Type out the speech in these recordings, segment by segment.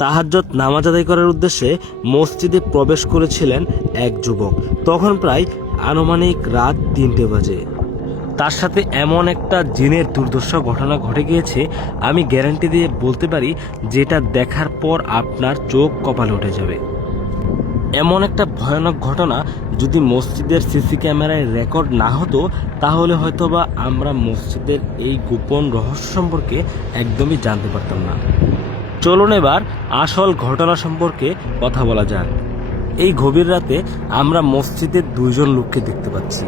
তাহাজ্জুদ নামাজ আদায় করার উদ্দেশ্যে মসজিদে প্রবেশ করেছিলেন এক যুবক। তখন প্রায় আনুমানিক রাত 3টে বাজে। তার সাথে এমন একটা জিনের দুর্দশা ঘটনা ঘটে গিয়েছে, আমি গ্যারান্টি দিয়ে বলতে পারি যেটা দেখার পর আপনার চোখ কপালে উঠে যাবে। এমন একটা ভয়ানক ঘটনা যদি মসজিদের সিসি ক্যামেরায় রেকর্ড না হতো, তাহলে হয়তোবা আমরা মসজিদের এই গোপন রহস্য সম্পর্কে একদমই জানতে পারতাম না। চলুন এবার আসল ঘটনা সম্পর্কে কথা বলা যাক। এই গভীর রাতে আমরা মসজিদের 2জন লোককে দেখতে পাচ্ছি।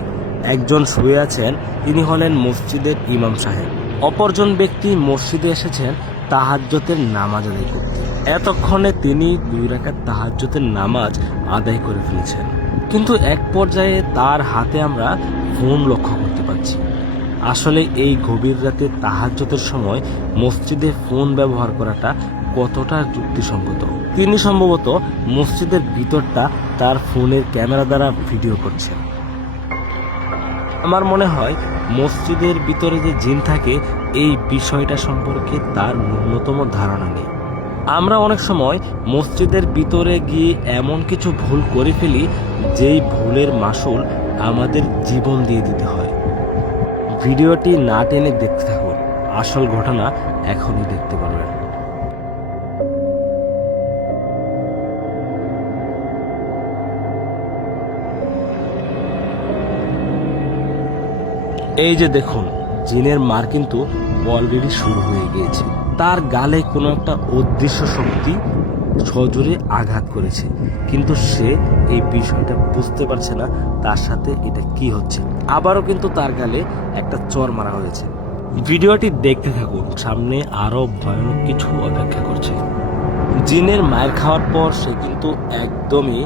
একজন শুয়ে আছেন, তিনি হলেন মসজিদের ইমাম সাহেব। অপরজন ব্যক্তি মসজিদে এসেছেন তাহাজ্জুদের নামাজ আদায় করতে। এতক্ষণে তিনি 2 রাকাত তাহাজ্জুদের নামাজ আদায় করে ফেলেছেন, কিন্তু এক পর্যায়ে তার হাতে আমরা ফোন লক্ষ্য করতে পারছি। আসলে এই গভীর রাতে তাহাজ্জুদের সময় মসজিদে ফোন ব্যবহার করাটা কতটা যুক্তিসঙ্গত। তিনি সম্ভবত মসজিদের ভিতরটা তার ফোনের ক্যামেরা দ্বারা ভিডিও করছেন। আমার মনে হয় মসজিদের ভিতরে যে জিন থাকে, এই বিষয়টা সম্পর্কে তার ন্যূনতম ধারণা নেই। আমরা অনেক সময় মসজিদের ভিতরে গিয়ে এমন কিছু ভুল করে ফেলি, যেই ভুলের মাসুল আমাদের জীবন দিয়ে দিতে হয়। ভিডিওটি না টেনে দেখতে থাকুন, আসল ঘটনা এখনই দেখতে পারবেন। এই যে দেখুন, জিনের মার কিন্তু অলরেডি শুরু হয়ে গিয়েছে। তার গালে কোনো একটা অদৃশ্য শক্তি সজোরে আঘাত করেছে, কিন্তু সে এই বিষয়টা বুঝতে পারছে না তার সাথে এটা কি হচ্ছে। আবারও কিন্তু তার গালে একটা চর মারা হয়েছে। ভিডিওটি দেখতে থাকুন, সামনে আরো ভয়ানক কিছু অপেক্ষা করছে। জিনের মায়ের খাওয়ার পর সে কিন্তু একদমই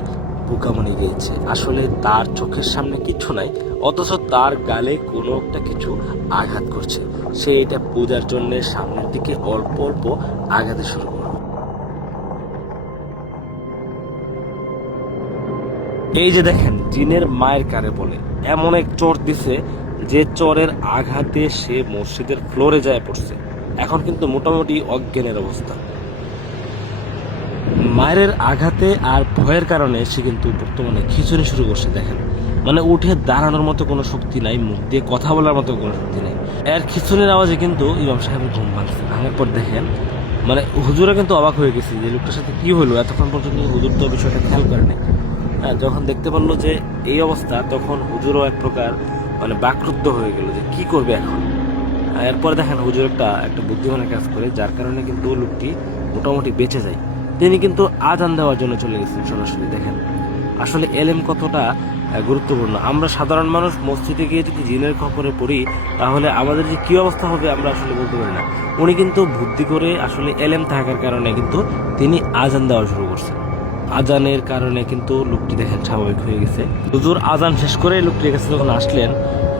বোকামনে গিয়েছে। আসলে তার চোখের সামনে কিছু নাই, অথচ তার গালে কোনো একটা কিছু আঘাত করছে। সে এটা বোঝার জন্য সামনের দিকে অল্প অল্প আঘাতে শুরু করল। এই যে দেখেন, জিনের মায়ের কারে বলে এমন এক চর দিছে, যে চরের আঘাতে সে মসজিদের ফ্লোরে যায় পড়ছে। এখন কিন্তু মোটামুটি অজ্ঞানের অবস্থা। মায়ের আঘাতে আর ভয়ের কারণে সে কিন্তু বর্তমানে খিঁচুনি শুরু করছে। দেখেন, মানে উঠে দাঁড়ানোর মতো কোনো শক্তি নাই, মুখ দিয়ে কথা বলার মতো কোনো শক্তি নেই। এর খিঁচুনির আওয়াজে কিন্তু ইমাম সাহেবের ঘুম ভাঙছে। ভাঙার পর দেখেন, মানে হুজুরা কিন্তু অবাক হয়ে গেছে যে লোকটার সাথে কি হলো। এতক্ষণ পর্যন্ত হুজুর তো বিষয়টা খেয়াল করেনি। যখন দেখতে পারলো যে এই অবস্থা, তখন হুজুরও এক প্রকার মানে বাকরুদ্ধ হয়ে গেল যে কি করবে এখন। এরপর দেখেন হুজুর একটা বুদ্ধিমানের কাজ করে, যার কারণে কিন্তু লোকটি মোটামুটি বেঁচে যায়। তিনি কিন্তু আজান দেওয়ার জন্য চলে গেছেন সরাসরি। দেখেন আসলে এলেম কতটা গুরুত্বপূর্ণ। আমরা সাধারণ মানুষ মসজিদে গিয়ে যদি জিনের খবরে পড়ি, তাহলে আমাদের যে কি অবস্থা হবে আমরা আসলে বলতে পারি না। উনি কিন্তু বুদ্ধি করে, আসলে এলেম থাকার কারণে কিন্তু তিনি আজান দেওয়া শুরু করছেন। আজানের কারণে কিন্তু লোকটি দেখেন স্বাভাবিক হয়ে গেছে। হুজুর আজান শেষ করে লোকটির কাছে যখন আসলেন,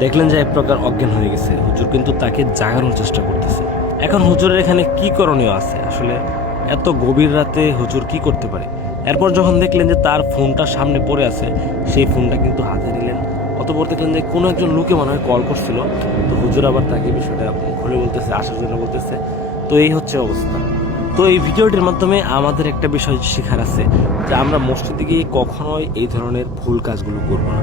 দেখলেন যে এক প্রকার অজ্ঞান হয়ে গেছে। হুজুর কিন্তু তাকে জাগানোর চেষ্টা করতেছে। এখন হুজুরের এখানে কি করণীয় আছে? আসলে এত গভীর রাতে হুজুর কি করতে পারে? এরপর যখন দেখলেন যে তার ফোনটা সামনে পড়ে আছে, সেই ফোনটা কিন্তু হাতে নিলেন। অতঃপর দেখলেন যে কোনো একজন লোকে মনে হয় কল করছিল। তো হুজুর আবার তাকে বিষয়টা খুলে বলতেছে, আসার জন্য বলতেছে। তো এই হচ্ছে অবস্থা। তো এই ভিডিওটির মাধ্যমে আমাদের একটা বিষয় শেখার আছে, যে আমরা মসজিদে গিয়ে কখনোই এই ধরনের ভুল কাজগুলো করবো না।